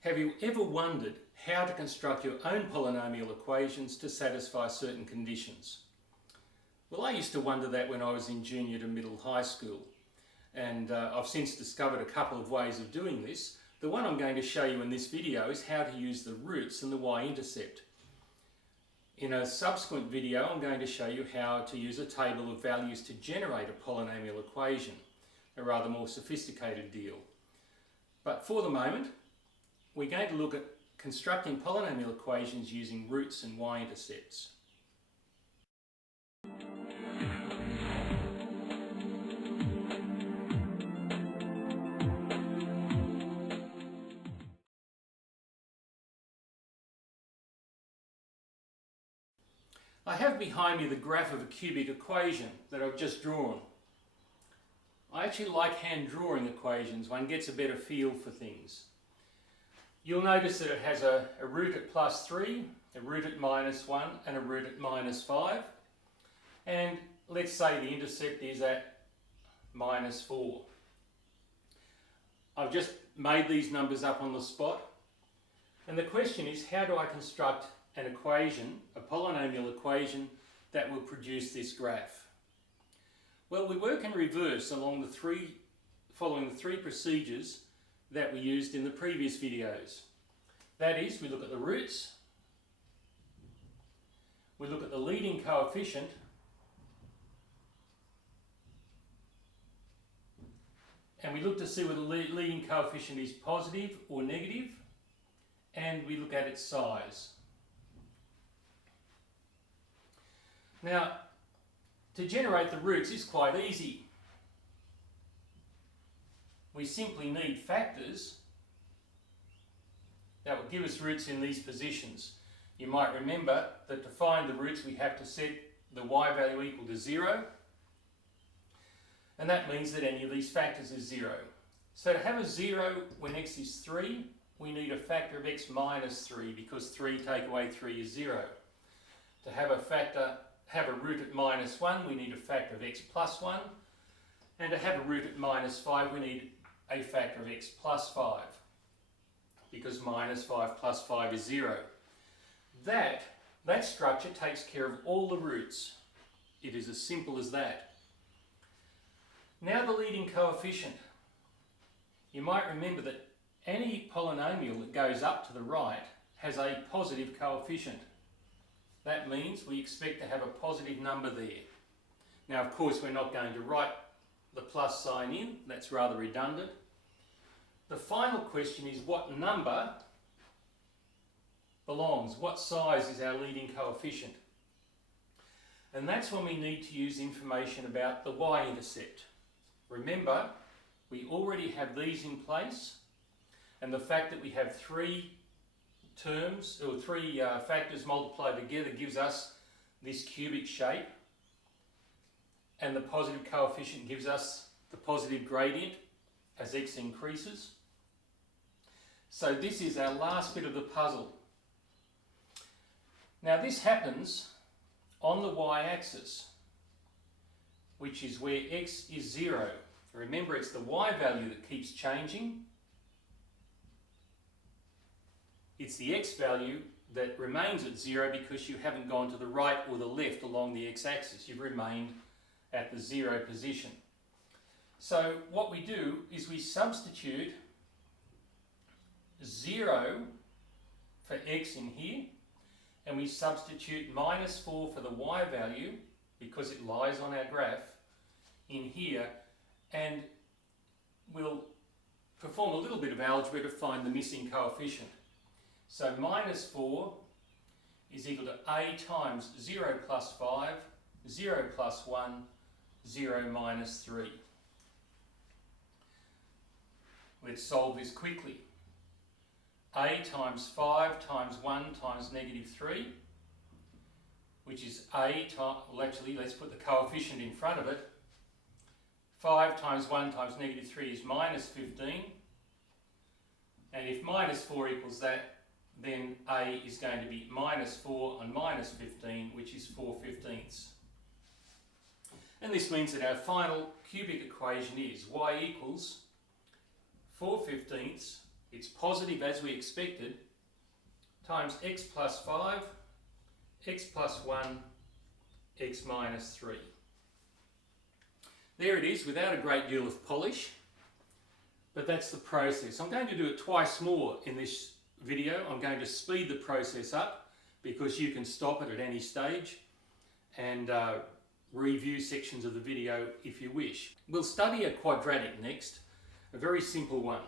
Have you ever wondered how to construct your own polynomial equations to satisfy certain conditions? Well, I used to wonder that when I was in junior to middle high school, and I've since discovered a couple of ways of doing this. The one I'm going to show you in this video is how to use the roots and the y-intercept. In a subsequent video, I'm going to show you how to use a table of values to generate a polynomial equation, a rather more sophisticated deal. But for the moment, we're going to look at constructing polynomial equations using roots and y-intercepts. I have behind me the graph of a cubic equation that I've just drawn. I actually like hand drawing equations. One gets a better feel for things. You'll notice that it has a root at +3, a root at -1 and a root at -5. And let's say the intercept is at -4. I've just made these numbers up on the spot. And the question is, how do I construct an equation, a polynomial equation, that will produce this graph? Well, we work in reverse following the three procedures that we used in the previous videos. That is, we look at the roots, we look at the leading coefficient, and we look to see whether the leading coefficient is positive or negative, and we look at its size. Now, to generate the roots is quite easy. We simply need factors that will give us roots in these positions. You might remember that to find the roots we have to set the y value equal to 0, and that means that any of these factors is 0. So to have a 0 when x is 3, we need a factor of x minus 3, because 3 take away 3 is 0. To have a root at -1, we need a factor of x plus 1, and to have a root at -5, we need a factor of x plus 5, because -5 plus 5 is 0. That structure takes care of all the roots. It is as simple as that. Now the leading coefficient. You might remember that any polynomial that goes up to the right has a positive coefficient. That means we expect to have a positive number there. Now, of course, we're not going to write the plus sign in. That's rather redundant. The final question is, what number belongs? What size is our leading coefficient? And that's when we need to use information about the y-intercept. Remember, we already have these in place, and the fact that we have three factors multiplied together gives us this cubic shape, and the positive coefficient gives us the positive gradient as x increases. So this is our last bit of the puzzle. Now this happens on the y-axis, which is where x is 0. Remember, it's the y value that keeps changing. It's the x value that remains at 0 because you haven't gone to the right or the left along the x-axis. You've remained at the 0 position. So what we do is we substitute 0 for x in here, and we substitute -4 for the y value, because it lies on our graph, in here, and we'll perform a little bit of algebra to find the missing coefficient. So -4 is equal to a times 0 plus 5, 0 plus 1, 0 minus 3. Let's solve this quickly. A times 5 times 1 times -3, which is a times, well actually let's put the coefficient in front of it. 5 times 1 times -3 is -15. And if -4 equals that, then a is going to be -4 on -15, which is 4/15. And this means that our final cubic equation is y equals 4/15 It's positive as we expected, times x plus 5, x plus 1, x minus 3. There it is, without a great deal of polish, but that's the process. I'm going to do it twice more in this video. I'm going to speed the process up because you can stop it at any stage and review sections of the video if you wish. We'll study a quadratic next, a very simple one.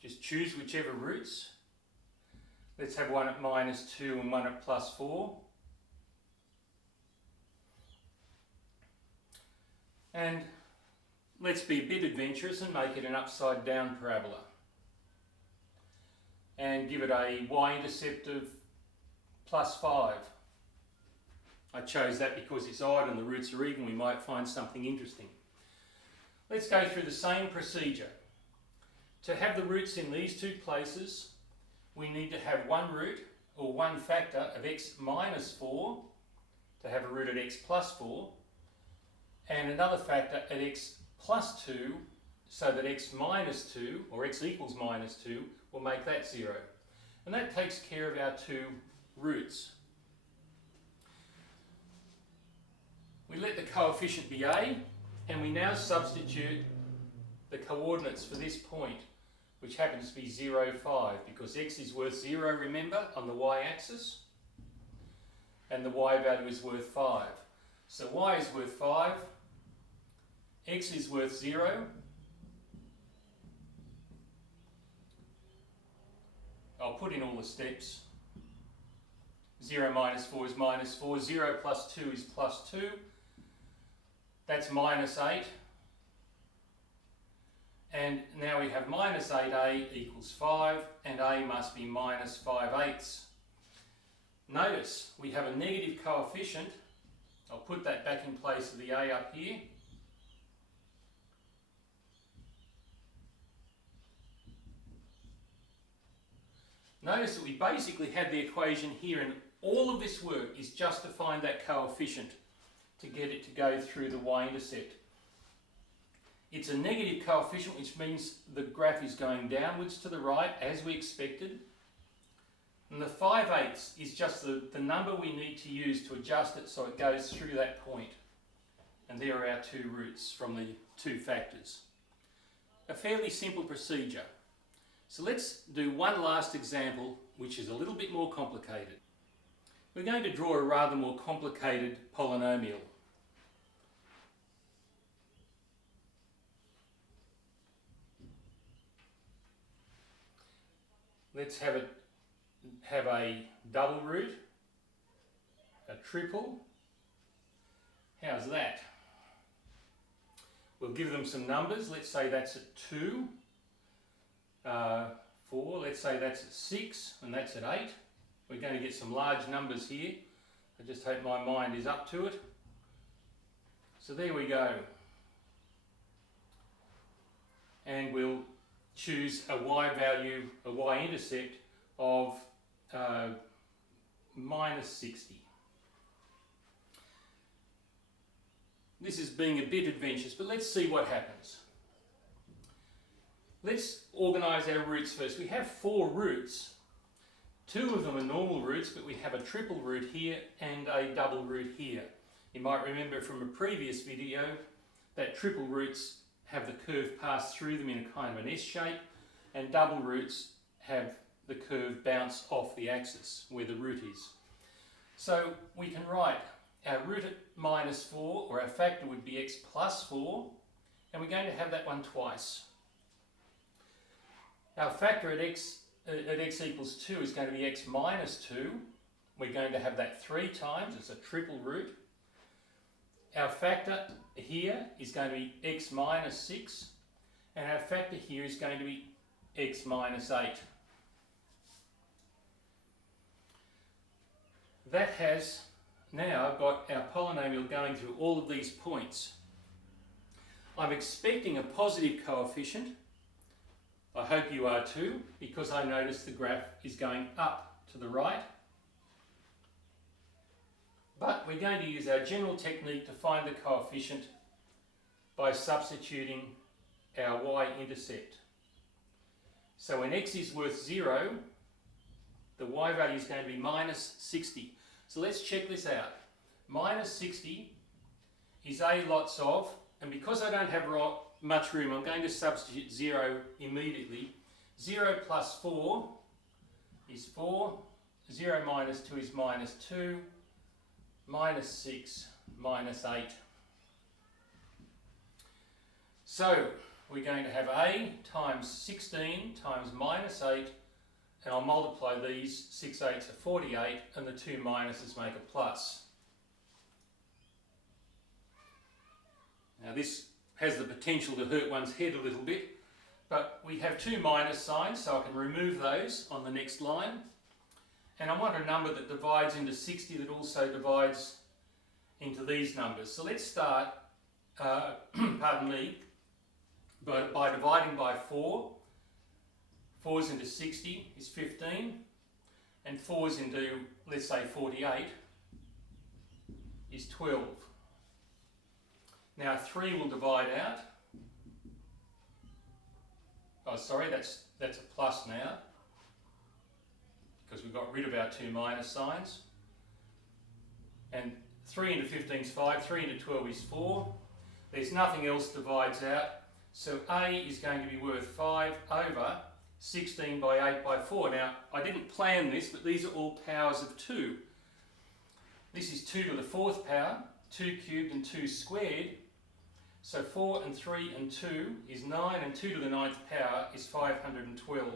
Just choose whichever roots. Let's have one at minus 2 and one at plus 4. And let's be a bit adventurous and make it an upside down parabola. And give it a y-intercept of plus 5. I chose that because it's odd and the roots are even. We might find something interesting. Let's go through the same procedure. To have the roots in these two places, we need to have one root or one factor of x minus 4 to have a root at x plus 4, and another factor at x plus 2 so that x minus 2 or x equals minus 2 will make that 0. And that takes care of our two roots. We let the coefficient be a, and we now substitute the coordinates for this point, which happens to be 0, 5, because x is worth 0, remember, on the y-axis, and the y value is worth 5. So y is worth 5, x is worth 0, I'll put in all the steps. 0 minus 4 is minus 4, 0 plus 2 is plus 2, that's minus 8. And now we have minus 8a equals 5, and a must be minus 5/8. Notice we have a negative coefficient. I'll put that back in place of the a up here. Notice that we basically had the equation here, and all of this work is just to find that coefficient to get it to go through the y-intercept. It's a negative coefficient, which means the graph is going downwards to the right as we expected. And the 5/8 is just the number we need to use to adjust it so it goes through that point. And there are our two roots from the two factors. A fairly simple procedure. So let's do one last example, which is a little bit more complicated. We're going to draw a rather more complicated polynomial. Let's have a double root, a triple. How's that? We'll give them some numbers. Let's say that's at 2, 4. Let's say that's at 6, and that's at 8. We're going to get some large numbers here. I just hope my mind is up to it. So there we go. And we'll choose a y value, a y-intercept of minus 60. This is being a bit adventurous, but let's see what happens. Let's organise our roots first. We have 4 roots. 2 of them are normal roots, but we have a triple root here and a double root here. You might remember from a previous video that triple roots have the curve pass through them in a kind of an S shape, and double roots have the curve bounce off the axis where the root is. So we can write our root at minus 4, or our factor would be x plus 4, and we're going to have that one twice. Our factor at x equals 2 is going to be x minus 2. We're going to have that 3 times, it's a triple root. Our factor here is going to be x minus 6, and our factor here is going to be x minus 8. That has now got our polynomial going through all of these points. I'm expecting a positive coefficient. I hope you are too, because I notice the graph is going up to the right. But we're going to use our general technique to find the coefficient by substituting our y-intercept. So when x is worth 0, the y value is going to be minus 60. So let's check this out. Minus 60 is a lots of, and because I don't have much room, I'm going to substitute 0 immediately. 0 plus 4 is 4, 0 minus 2 is minus 2, minus 6, minus 8. So we're going to have a times 16 times minus 8, and I'll multiply these. 6 8s are 48, and the 2 minuses make a plus. Now this has the potential to hurt one's head a little bit, but we have 2 minus signs, so I can remove those on the next line. And I want a number that divides into 60 that also divides into these numbers. So let's start, pardon me, by dividing by 4. 4's into 60 is 15, and 4's into, let's say, 48 is 12. Now 3 will divide out. Oh, sorry, that's a plus now, because we've got rid of our 2 minus signs. And 3 into 15 is 5, 3 into 12 is 4. There's nothing else divides out, so a is going to be worth 5 over 16 by 8 by 4. Now, I didn't plan this, but these are all powers of 2. This is 2 to the 4th power, 2 cubed and 2 squared. So 4 and 3 and 2 is 9, and 2 to the 9th power is 512. And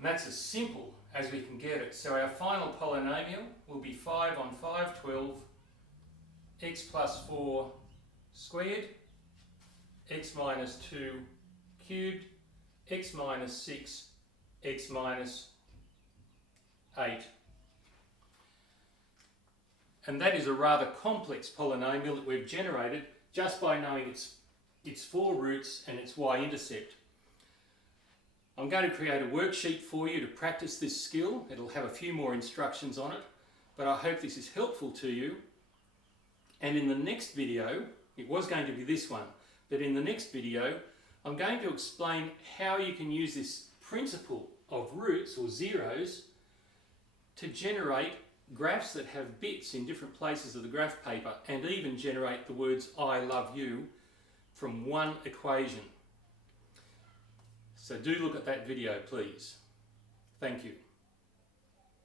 that's as simple as we can get it. So our final polynomial will be 5 on 5, 12, x plus 4 squared, x minus 2 cubed, x minus 6, x minus 8. And that is a rather complex polynomial that we've generated just by knowing its 4 roots and its y-intercept. I'm going to create a worksheet for you to practice this skill. It'll have a few more instructions on it, but I hope this is helpful to you. And in the next video, it was going to be this one, but in the next video, I'm going to explain how you can use this principle of roots or zeros to generate graphs that have bits in different places of the graph paper, and even generate the words I love you from one equation. So do look at that video, please. Thank you.